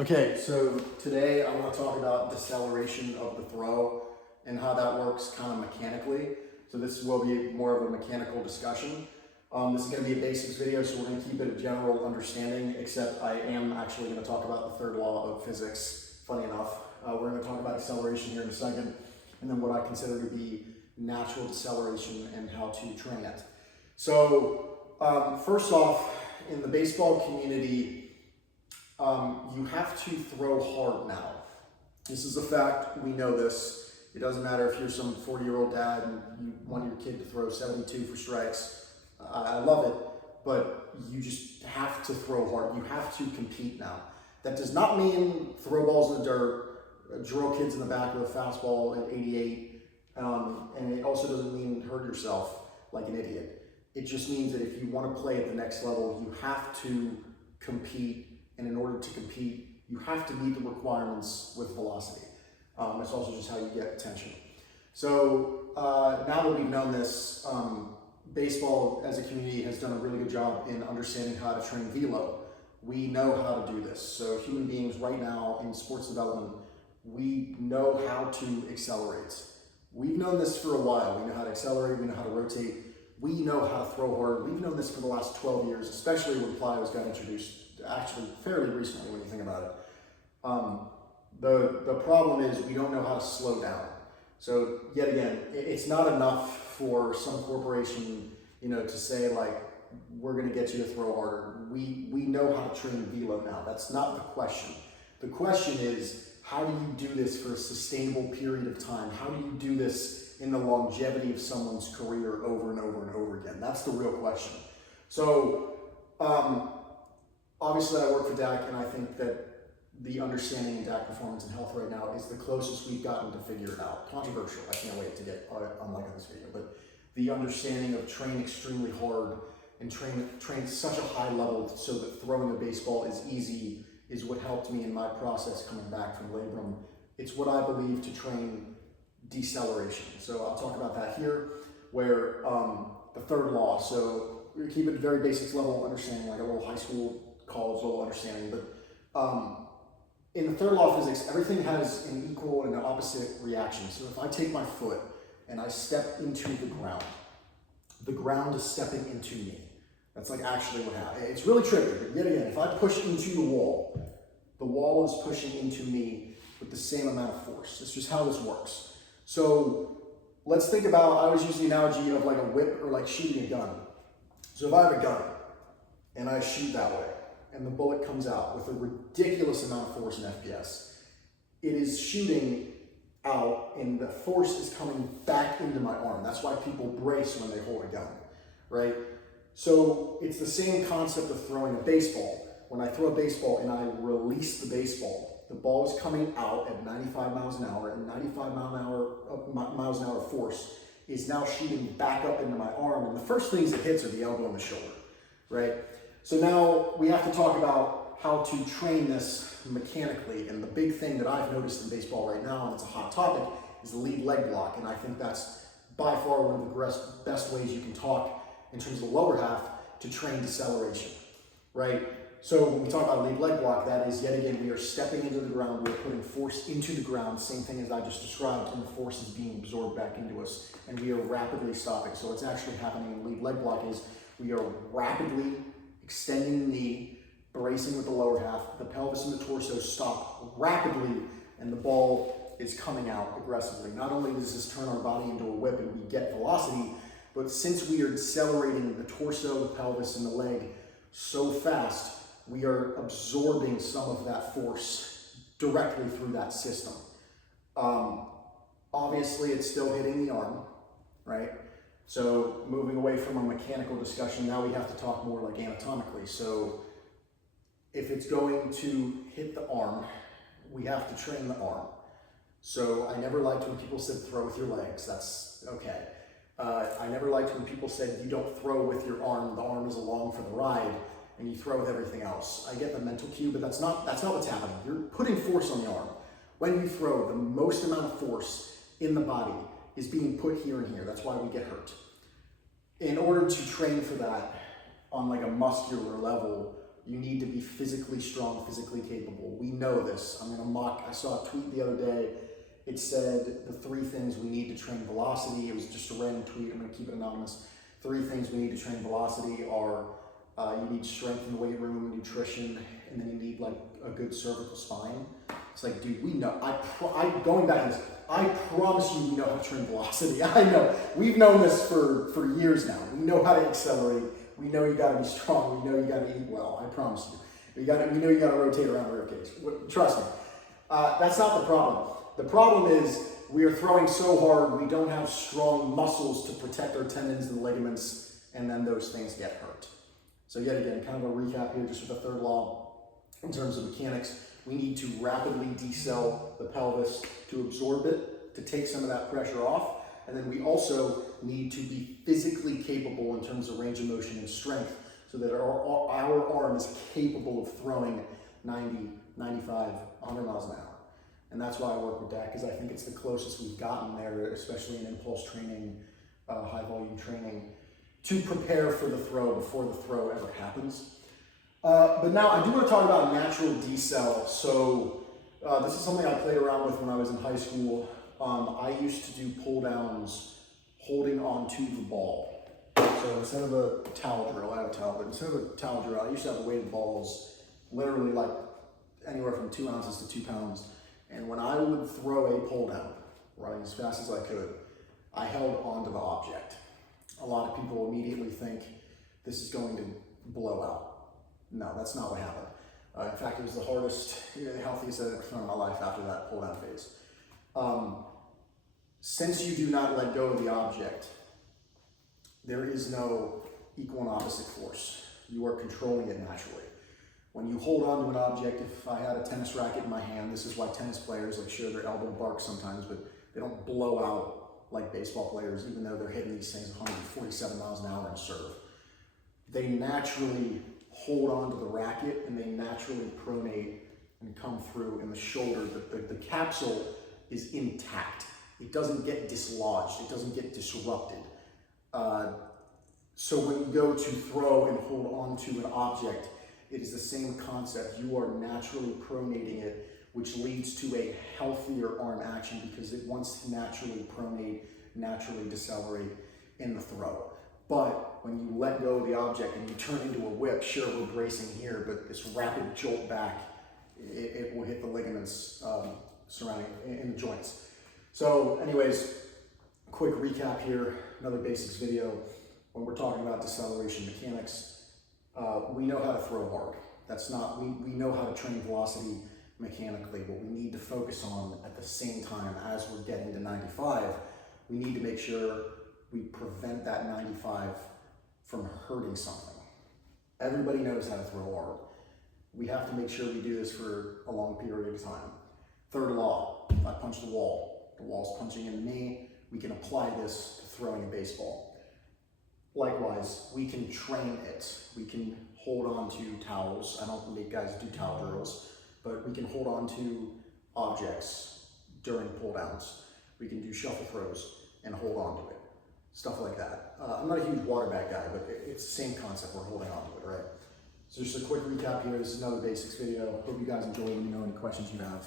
Okay, so today I want to talk about deceleration of the throw and how that works kind of mechanically. So this will be more of a mechanical discussion. This is going to be a basics video, so we're going to keep it a general understanding, except I am actually going to talk about the third law of physics, funny enough. We're going to talk about acceleration here in a second, and then what I consider to be natural deceleration and how to train it. So first off, in the baseball community, you have to throw hard now. This is a fact, we know this. It doesn't matter if you're some 40-year-old dad and you want your kid to throw 72 for strikes. I love it, but you just have to throw hard. You have to compete now. That does not mean throw balls in the dirt, drill kids in the back with a fastball at 88, and it also doesn't mean hurt yourself like an idiot. It just means that if you want to play at the next level, you have to compete. And in order to compete, you have to meet the requirements with velocity. It's also just how you get attention. So now that we've known this, baseball as a community has done a really good job in understanding how to train velo. We know how to do this. So human beings right now in sports development, we know how to accelerate. We've known this for a while. We know how to accelerate, we know how to rotate, we know how to throw hard. We've known this for the last 12 years, especially when plyos got introduced. Actually fairly recently when you think about it. The problem is we don't know how to slow down. So yet again, it's not enough for some corporation, to say like, we're gonna get you to throw harder. We know how to train velo now. That's not the question. The question is, how do you do this for a sustainable period of time? How do you do this in the longevity of someone's career over and over and over again? That's the real question. So, obviously, I work for DAC, and I think that the understanding in DAC Performance and Health right now is the closest we've gotten to figure it out. Controversial, I can't wait to get on like this video, but the understanding of train extremely hard and train such a high level so that throwing a baseball is easy is what helped me in my process coming back from labrum. It's what I believe to train deceleration. So I'll talk about that here, where the third law, so we keep it at very basics level understanding, like a little high school college level understanding, but in the third law of physics, everything has an equal and an opposite reaction. So if I take my foot and I step into the ground is stepping into me. That's like actually what happens. It's really tricky, but yet again, if I push into the wall is pushing into me with the same amount of force. That's just how this works. So let's think about, I always use the analogy of like a whip or like shooting a gun. So if I have a gun and I shoot that way, and the bullet comes out with a ridiculous amount of force in FPS. It is shooting out and the force is coming back into my arm. That's why people brace when they hold a gun, right? So it's the same concept of throwing a baseball. When I throw a baseball and I release the baseball, the ball is coming out at 95 miles an hour, and 95 miles an hour force is now shooting back up into my arm. And the first things it hits are the elbow and the shoulder, right? So now we have to talk about how to train this mechanically. And the big thing that I've noticed in baseball right now, and it's a hot topic, is the lead leg block. And I think that's by far one of the best ways you can talk in terms of the lower half to train deceleration, right? So when we talk about lead leg block, that is, yet again, we are stepping into the ground, we're putting force into the ground, same thing as I just described, and the force is being absorbed back into us, and we are rapidly stopping. So what's actually happening in lead leg block is we are rapidly extending the knee, bracing with the lower half, the pelvis and the torso stop rapidly, and the ball is coming out aggressively. Not only does this turn our body into a whip and we get velocity, but since we are decelerating the torso, the pelvis, and the leg so fast, we are absorbing some of that force directly through that system. Obviously, it's still hitting the arm, right? So moving away from a mechanical discussion, now we have to talk more like anatomically. So if it's going to hit the arm, we have to train the arm. So I never liked when people said throw with your legs. That's okay. I never liked when people said you don't throw with your arm. The arm is along for the ride, and you throw with everything else. I get the mental cue, but that's not what's happening. You're putting force on the arm. When you throw, the most amount of force in the body is being put here and here. That's why we get hurt. In order to train for that on like a muscular level, You need to be physically strong, physically capable. We know this. I saw a tweet the other day. It said the 3 things we need to train velocity. It was just a random tweet. I'm gonna keep it anonymous. 3 things we need to train velocity are you need strength in the weight room, nutrition, and then you need like a good cervical spine. It's like, dude, we know. Going back to this, I promise you we know how to train velocity. I know. We've known this for years now. We know how to accelerate. We know you gotta be strong. We know you gotta eat well. I promise you. We know you gotta rotate around the ribcage. Trust me. That's not the problem. The problem is we are throwing so hard, we don't have strong muscles to protect our tendons and ligaments, and then those things get hurt. So yet again, kind of a recap here, just with the 3rd law in terms of mechanics. We need to rapidly decel the pelvis to absorb it, to take some of that pressure off. And then we also need to be physically capable in terms of range of motion and strength so that our arm is capable of throwing 90, 95, 100 miles an hour. And that's why I work with DAC, because I think it's the closest we've gotten there, especially in impulse training, high volume training, to prepare for the throw before the throw ever happens. But now I do want to talk about natural decel. So this is something I played around with when I was in high school. I used to do pull downs holding onto the ball. So instead of a towel drill, I have a towel, but instead of a towel drill, I used to have weighted balls, literally like anywhere from 2 ounces to 2 pounds. And when I would throw a pull down, running as fast as I could, I held onto the object. A lot of people immediately think this is going to blow out. No, that's not what happened. In fact, it was the hardest, healthiest I've ever thrown in my life after that pull down phase. Since you do not let go of the object, there is no equal and opposite force. You are controlling it naturally. When you hold on to an object, if I had a tennis racket in my hand, this is why tennis players like show their elbow bark sometimes, but they don't blow out like baseball players, even though they're hitting these things 147 miles an hour in serve. They naturally hold on to the racket and they naturally pronate and come through in the shoulder. The capsule is intact. It doesn't get dislodged. It doesn't get disrupted. So when you go to throw and hold on to an object, it is the same concept. You are naturally pronating it, which leads to a healthier arm action because it wants to naturally pronate, naturally decelerate in the throw. But when you let go of the object and you turn into a whip, sure, we're bracing here, but this rapid jolt back, it will hit the ligaments surrounding in the joints. So anyways, quick recap here, another basics video. When we're talking about deceleration mechanics, we know how to throw hard. That's not, we know how to train velocity mechanically. What we need to focus on at the same time as we're getting to 95, we need to make sure we prevent that 95 from hurting something. Everybody knows how to throw hard. We have to make sure we do this for a long period of time. 3rd law, if I punch the wall's punching into me, we can apply this to throwing a baseball. Likewise, we can train it. We can hold on to towels. I don't make guys do towel drills, but we can hold on to objects during pull downs. We can do shuffle throws and hold on to it. Stuff like that. I'm not a huge water bag guy, but it's the same concept. We're holding on to it, right? So just a quick recap here. This is another basics video. Hope you guys enjoyed. Let me know any questions you have.